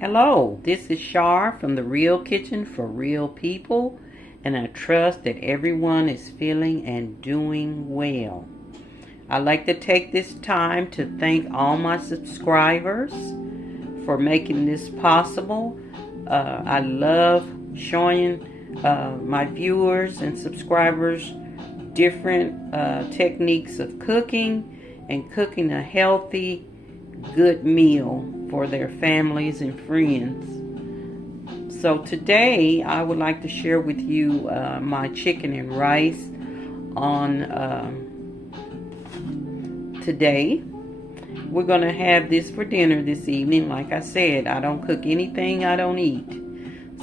Hello, this is Shar from The Real Kitchen for Real People, and I trust that everyone is feeling and doing well. I'd like to take this time to thank all my subscribers for making this possible. I love showing my viewers and subscribers different techniques of cooking and cooking a healthy, good meal for their families and friends. So today I would like to share with you my chicken and rice on today. We're going to have this for dinner this evening. Like I said, I don't cook anything I don't eat.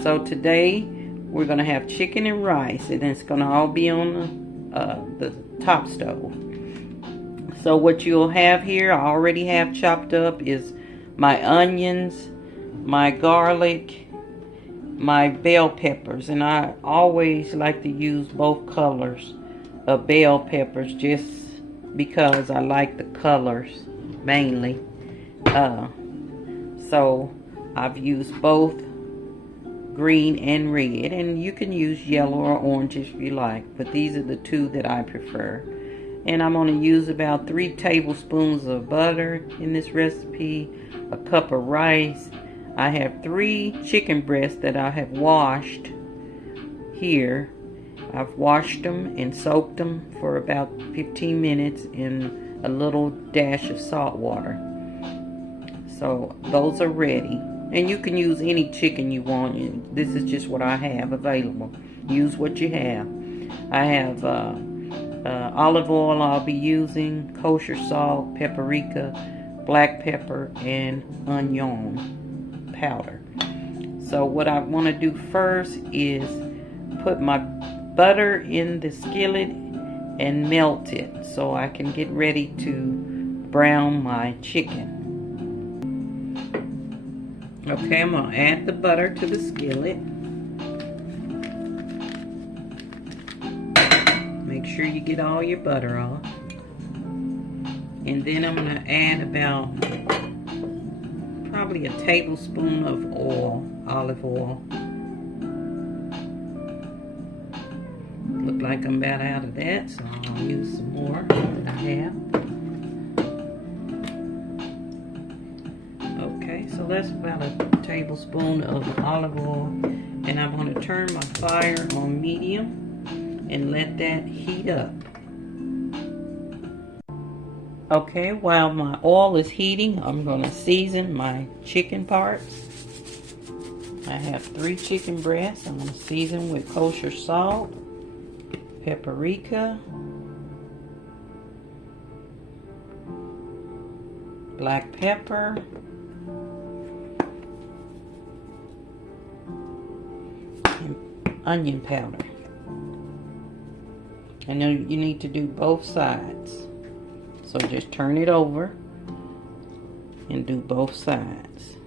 So today we're going to have chicken and rice, and it's going to all be on the top stove. So what you'll have here, I already have chopped up, is my onions, my garlic, my bell peppers. And I always like to use both colors of bell peppers just because I like the colors mainly. So I've used both green and red. And you can use yellow or orange if you like. But these are the two that I prefer. And I'm going to use about 3 tablespoons of butter in this recipe, a cup of rice. I have 3 chicken breasts that I have washed here. I've washed them and soaked them for about 15 minutes in a little dash of salt water. So those are ready. And you can use any chicken you want. This is just what I have available. Use what you have. I have olive oil I'll be using, kosher salt, paprika, black pepper, and onion powder. So what I want to do first is put my butter in the skillet and melt it so I can get ready to brown my chicken. Okay, I'm going to add the butter to the skillet. Make sure you get all your butter off. And then I'm going to add about probably a tablespoon of oil, olive oil. Look like I'm about out of that, so I'll use some more that I have. Okay, so that's about a tablespoon of olive oil. And I'm going to turn my fire on medium and let that heat up. Okay, while my oil is heating, I'm going to season my chicken parts. I have 3 chicken breasts. I'm going to season with kosher salt, paprika, black pepper, and onion powder. I know you need to do both sides. So just turn it over and do both sides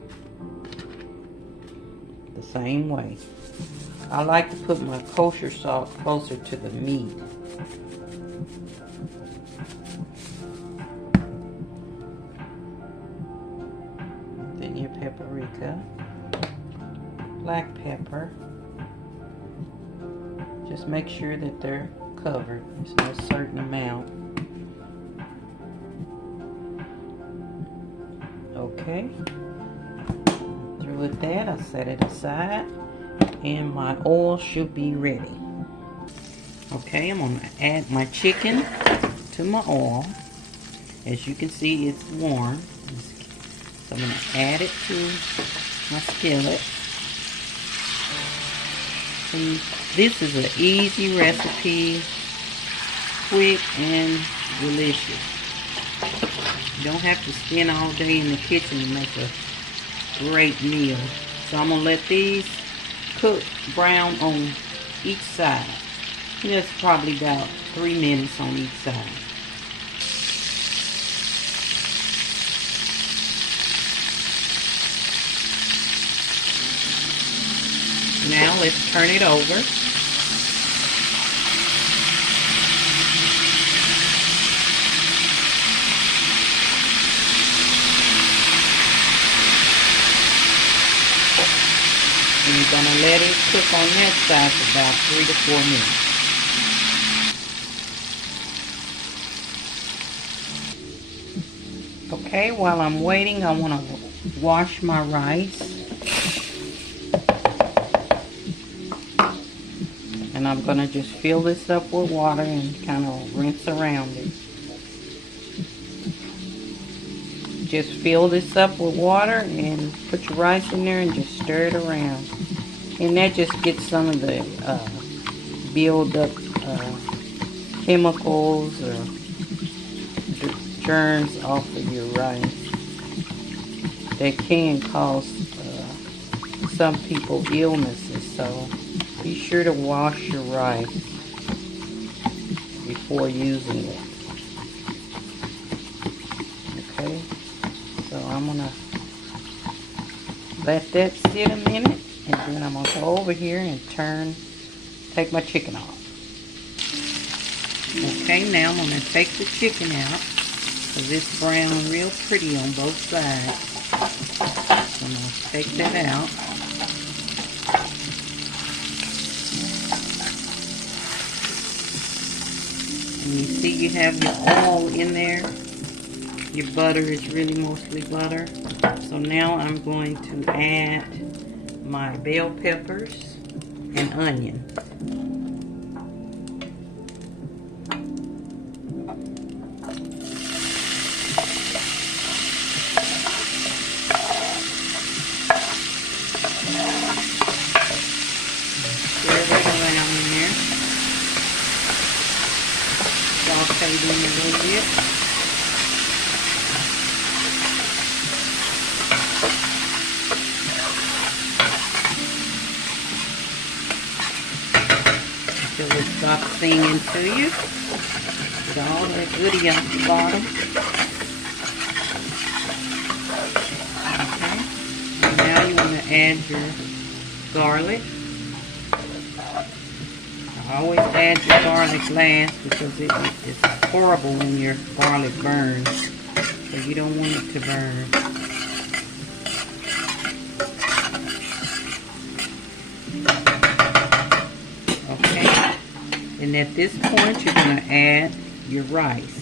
the same way. I like to put my kosher salt closer to the meat. Then your paprika, black pepper. Just make sure that they're covered. There's no certain amount. Okay. Through with that, I set it aside, and my oil should be ready. Okay, I'm going to add my chicken to my oil. As you can see, it's warm. So I'm going to add it to my skillet. And this is an easy recipe, quick and delicious. You don't have to spend all day in the kitchen to make a great meal. So I'm going to let these cook brown on each side. And it's probably about 3 minutes on each side. Now let's turn it over. And you're going to let it cook on that side for about 3 to 4 minutes. Okay, while I'm waiting, I want to wash my rice. And I'm going to just fill this up with water and kind of rinse around it. Just fill this up with water and put your rice in there and just stir it around. And that just gets some of the build up chemicals or germs off of your rice that can cause some people illnesses. So be sure to wash your rice before using it. Okay, so I'm gonna let that sit a minute, and then I'm gonna go over here and take my chicken off. Okay, now I'm gonna take the chicken out because it's brown real pretty on both sides. So I'm gonna take that out. And you see you have your oil in there. Your butter is really mostly butter. So now I'm going to add my bell peppers and onions. Stir that around in there. Saute it in a little bit. Until it stops singing to you. Get all that goodie off the bottom. Okay. And now you want to add your garlic. I always add your garlic last because it's horrible when your garlic burns. So you don't want it to burn. Okay. And at this point you're going to add your rice.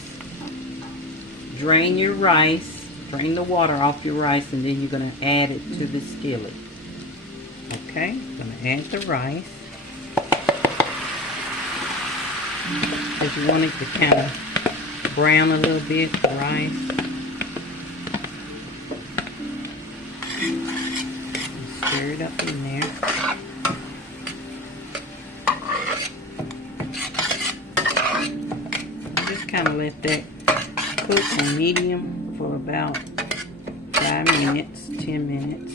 Drain your rice. Drain the water off your rice, and then you're going to add it to the skillet. Okay. I'm going to add the rice. Because you want it to kind of brown a little bit, the rice. Stir it up in there. Just kind of let that cook on medium for about 5 minutes, 10 minutes.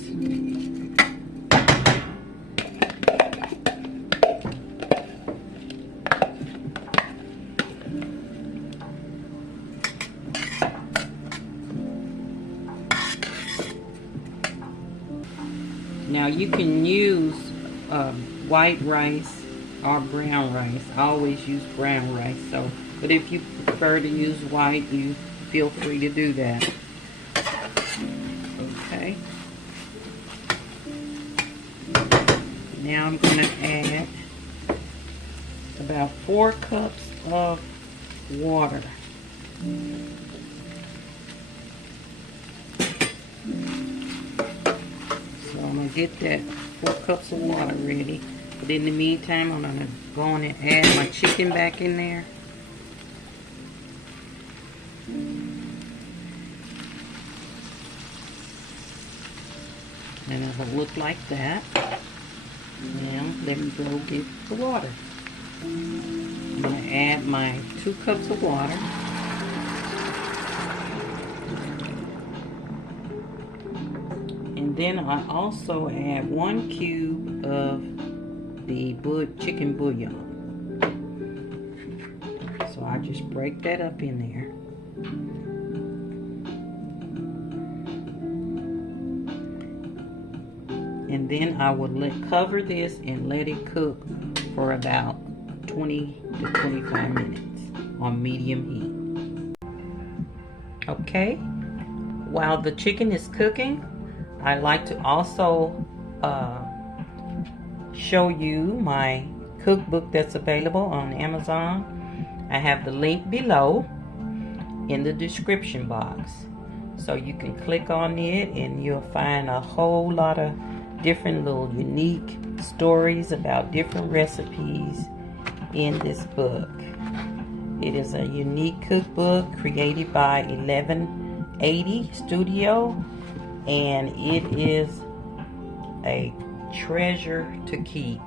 Now you can use white rice or brown rice. I always use brown rice. So, but if you prefer to use white, you feel free to do that. Okay. Now I'm going to add about 4 cups of water. I'm going to get that 4 cups of water ready. But in the meantime, I'm going to go on and add my chicken back in there. And it'll look like that. Now, let me go get the water. I'm going to add my 2 cups of water. And then I also add 1 cube of the chicken bouillon. So I just break that up in there. And then I will cover this and let it cook for about 20 to 25 minutes on medium heat. Okay, while the chicken is cooking, I like to also show you my cookbook that's available on Amazon. I have the link below in the description box, so you can click on it and you'll find a whole lot of different little unique stories about different recipes in this book. It is a unique cookbook created by 1180 Studio, and it is a treasure to keep.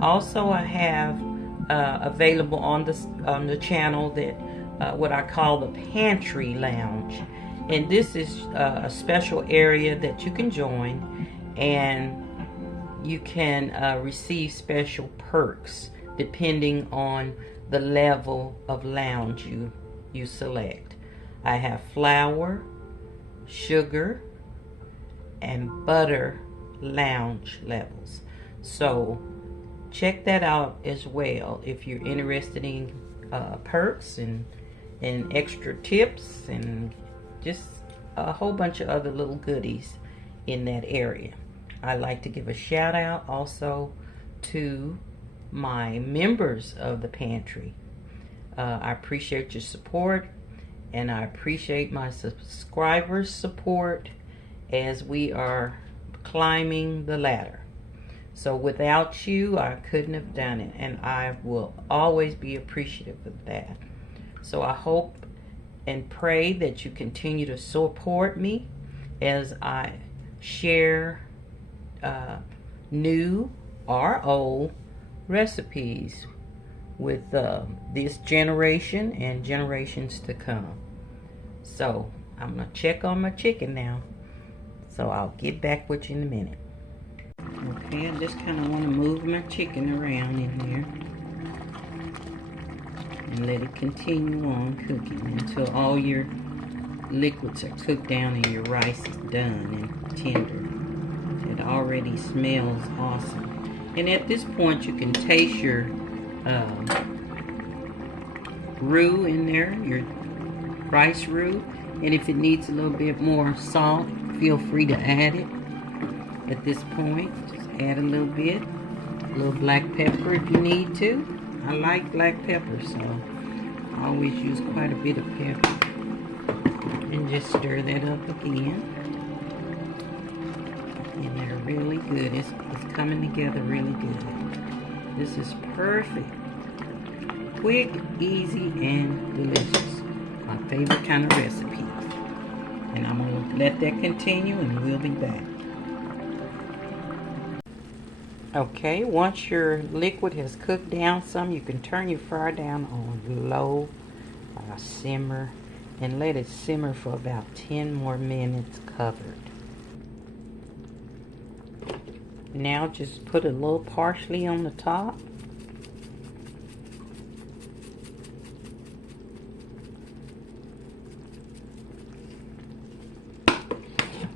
Also, I have available on the channel that what I call the Pantry Lounge, and this is a special area that you can join, and you can receive special perks depending on the level of lounge you select. I have flour, sugar, and butter lounge levels, so check that out as well if you're interested in perks and extra tips and just a whole bunch of other little goodies in that area. I'd like to give a shout out also to my members of the pantry. I appreciate your support, and I appreciate my subscribers' support as we are climbing the ladder. So without you, I couldn't have done it, and I will always be appreciative of that. So I hope and pray that you continue to support me as I share new or old recipes with this generation and generations to come. So I'm gonna check on my chicken now, so I'll get back with you in a minute. Okay, I just kind of want to move my chicken around in here and let it continue on cooking until all your liquids are cooked down and your rice is done and tender. It already smells awesome. And at this point, you can taste your roux in there, your rice roux. And if it needs a little bit more salt, feel free to add it. At this point, just add a little bit. A little black pepper if you need to. I like black pepper, so I always use quite a bit of pepper. And just stir that up again. And they're really good. It's coming together really good. This is perfect. Quick, easy, and delicious. My favorite kind of recipe. And I'm going to let that continue, and we'll be back. Okay, once your liquid has cooked down some, you can turn your fire down on low simmer and let it simmer for about 10 more minutes covered. Now just put a little parsley on the top.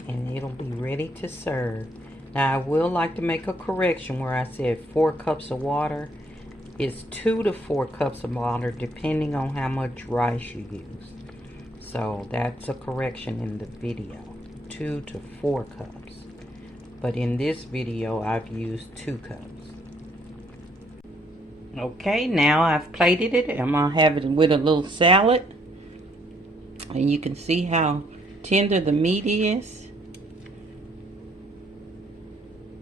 And it'll be ready to serve. Now I will like to make a correction where I said 4 cups of water. It's 2 to 4 cups of water depending on how much rice you use. So that's a correction in the video. 2 to 4 cups. But in this video I've used 2 cups. Okay, now I've plated it. I'm going to have it with a little salad. And you can see how tender the meat is.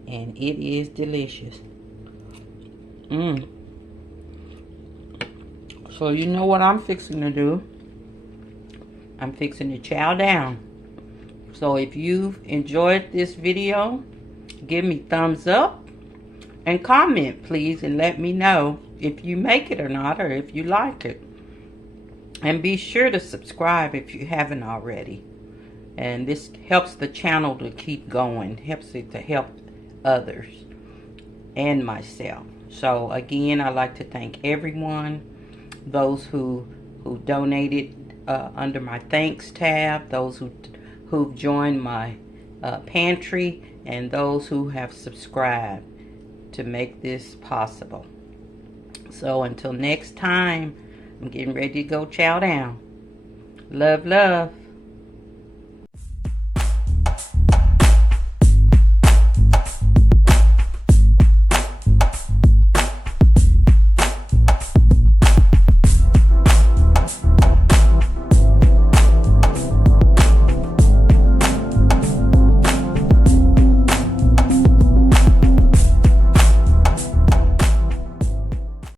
And it is delicious. So you know what I'm fixing to do? I'm fixing to chow down. So if you've enjoyed this video, give me thumbs up and comment please, and let me know if you make it or not, or if you like it. And be sure to subscribe if you haven't already. And this helps the channel to keep going, helps it to help others and myself. So again, I'd like to thank everyone, those who donated under my thanks tab, those who've joined my pantry, and those who have subscribed to make this possible. So until next time, I'm getting ready to go chow down. Love, love.